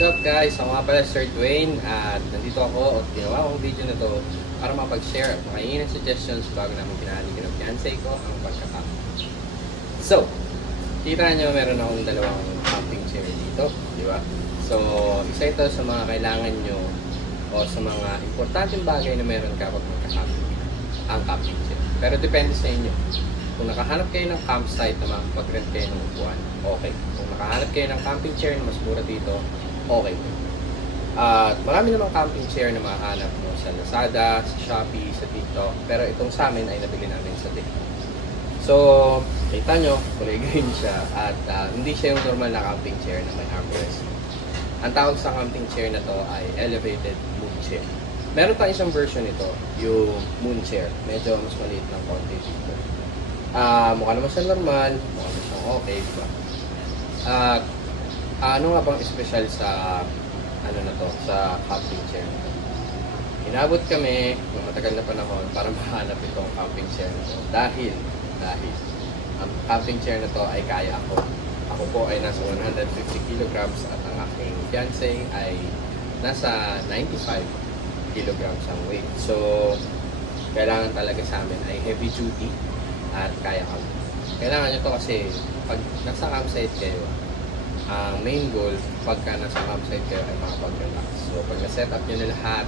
What's up guys? Ako nga pala Sir Dwayne at nandito ako at ginawa akong video na to para mapag-share at makaingin ng suggestions bago namin pinahalikan ng fiancé ko ang pagkakap. So, kita nyo meron akong dalawang camping chair dito, di ba? So, isa ito sa mga kailangan nyo o sa mga importanteng bagay na meron kapag magka-camping, ang camping chair. Pero depende sa inyo. Kung nakahanap kayo ng campsite na makapag-rent kayo ng upuan, okay. Kung nakahanap kayo ng camping chair na mas mura dito, okay. At marami namang camping chair na mahanap mo sa Lazada, sa Shopee, sa TikTok. Pero itong sa amin ay nabili namin sa TikTok. So, kita nyo, kulay green siya. At hindi siya yung normal na camping chair na may armrest. Ang tawag sa camping chair na to ay elevated moon chair. Meron pa isang version nito, yung moon chair. Medyo mas maliit ng konti dito. Mukha naman siya normal, mukha naman siyang okay, diba? Ano nga bang special sa sa camping chair? Inabot kami ng matagal na panahon para mahanap itong camping chair na to. Dahil ang camping chair na to ay kaya ako. Ako po ay nasa 150 kilograms at ang aking fiancé ay nasa 95 kilograms ang weight. So, kailangan talaga sa amin ay heavy duty at kaya kami. Kailangan nyo to kasi pag nasa campsite kayo, ang main goal pagka nasa campsite kayo ay makapag-relax. So pag na-set up nyo na lahat,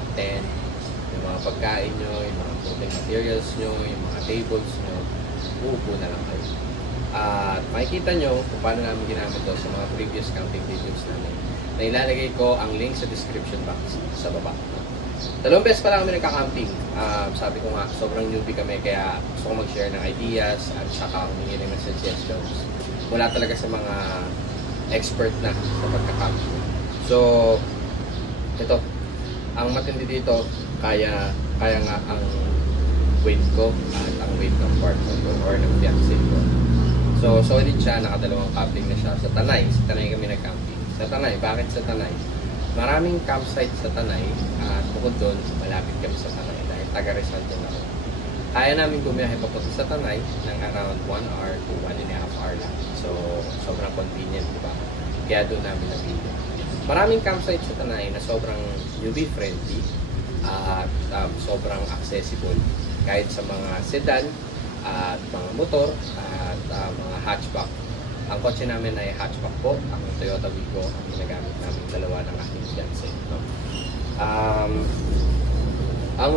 yung mga pagkain nyo, yung mga cooking materials nyo, yung mga tables nyo, uupo na lang kayo. At makikita nyo kung paano namin ginamit to sa mga previous camping videos namin. Na ilalagay ko ang link sa description box sa baba. Dalawang beses pa lang kami nagka-camping. Sabi ko nga, sobrang newbie kami kaya gusto ko mag-share ng ideas at saka humingi rin ng suggestions. Mula talaga sa mga expert na sa pagka-camping. So, ito. Ang matindi dito, kaya nga ang weight ko at ang weight ng partner ko or ng fiancé ko. So, solid siya. Nakadalawang camping na siya. Sa Tanay kami nag-camping. Sa Tanay, bakit sa Tanay? Maraming campsite sa Tanay at bukod doon, malapit kami sa Tanay dahil taga-Rizal din ako. Kaya namin bumiyahe papunta sa Tanay ng around 1 hour to 1.5 hour lang. So, sobrang convenient, di ba? Kaya doon namin nabili. Maraming campsite sa Tanay na sobrang newbie-friendly at sobrang accessible kahit sa mga sedan at mga motor at mga hatchback. Ang kotse namin ay hatchback po, ang Toyota Wigo, ang ginagamit namin dalawa ng aking fiancé. No? Ang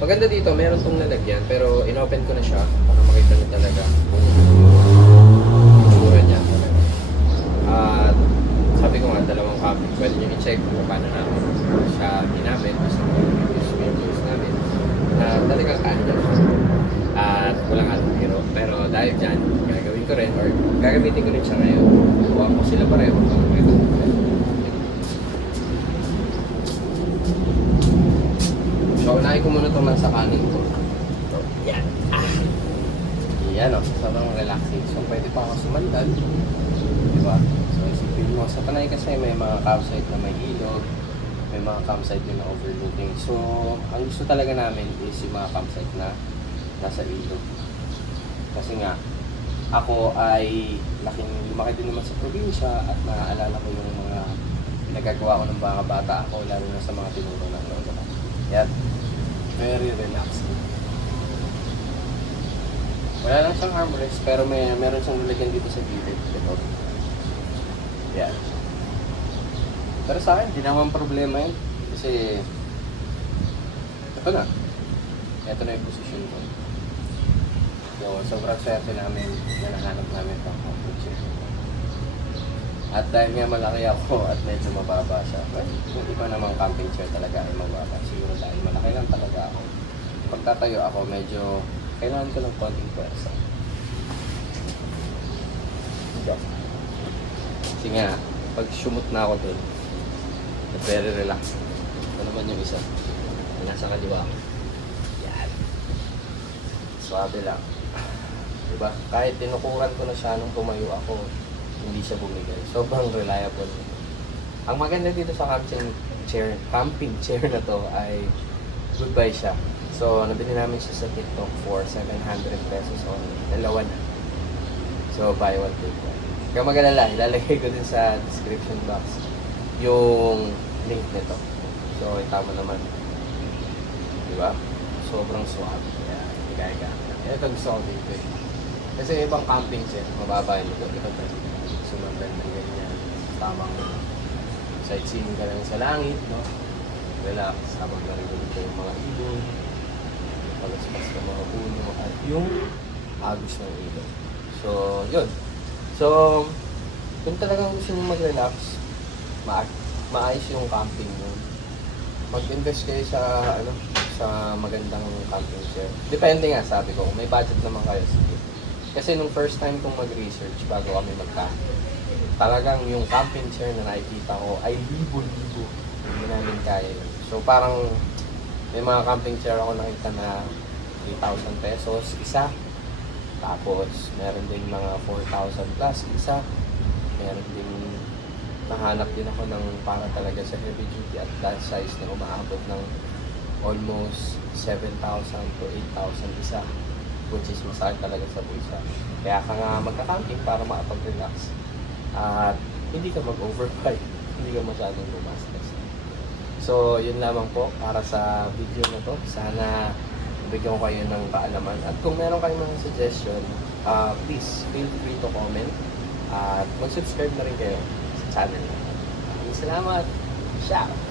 maganda dito, meron tong lalagyan, pero inopen ko na siya para makita nyo talaga kung itsura niya. At sabi ko nga, dalawang camping, pwede nyo i-check kung paano namin siya ginamit sa mga videos namin. Talagang kaya niya. At walang alumiro. Pero dahil dyan, gagawin ko rin or gagamitin ko rin siya ngayon. Kuha ko sila pareho kung ito. So, unahin ko muna itong nasa kanin ko. So, yan. Yan o. Sobrang relaxing. So, pwede pa ako sumandal. Diba? So, isipin mo. Sa Tanay kasi may mga campsite na may ilog. May mga campsite din na overlooking. So, ang gusto talaga namin is yung mga campsite na nasa ilog. Kasi nga, ako ay lumaki din naman sa probinsya at naaalala ko yung mga pinagagawa ko ng mga bata ako, lalo na sa mga tinuro ng lolo ko. Yan. Very relaxing. Wala lang siyang armrest, pero meron siyang nilagyan dito sa gilid. Ito. Yan. Pero sa akin, di naman problema yun. Kasi, ito na. Ito na yung position ko. So, sobrang swerte namin na nahanap namin itong camping chair. At dahil nga malaki ako at medyo mababa siya, yung iba namang camping chair talaga ay mababa. Siguro dahil malaki lang talaga ako. Pag tatayo ako, medyo kailangan ko ng konting pwersa. Kasi nga, pag sumot na ako dun, very relaxed. Ito naman yung isa. Nasa kaliwa ko. Yan. Swabe lang. Diba? Kahit tinukuran ko na siya nung tumayo ako, hindi siya bumigay. Sobrang reliable. Ang maganda dito sa camping chair na to ay goodbye siya. So, nabili namin siya sa TikTok for 700 pesos only. Dalawa na. So, buy one, take one. Kaya mag-alala, ilalagay ko din sa description box yung link nito. So, tama naman. Di ba? Sobrang suave. Kaya, ito gusto ko dito eh. Kasi ibang camping set, mababa yung ito. Ito sumandan ng ganyan. Tamang sightseeing ka lang sa langit, no? Relax, habang narinig ko yung mga ibon, yung palaspas ng mga puno, at yung agos ng ibon. So, yun. So, kung talagang gusto nyo mag-relax, maayos yung camping nyo. Mag-invest kayo sa, sa magandang camping chair. Depende nga, sabi ko, kung may budget naman kayo, sige. Kasi nung first time kong mag-research bago kami magkano, talagang yung camping chair na nakikita ko ay libo-libo. Hindi namin kaya. So parang may mga camping chair ako nakita na 3,000 pesos isa. Tapos meron din mga 4,000 plus isa. Meron din nahanap din ako ng para talaga sa heavy duty at that size na umaabot ng almost 7,000 to 8,000 isa. Which is masakit talaga sa bulsa. Kaya ka nga magka-camping para makapag-relax. At hindi ka mag-overbuy, hindi ka masyadong lumastas. So, yun lamang po para sa video na to. Sana bigyan ko kayo ng kaalaman. At kung meron kayong mga suggestion, please feel free to comment. At mag-subscribe na rin kayo sa channel. Maraming salamat. Ciao!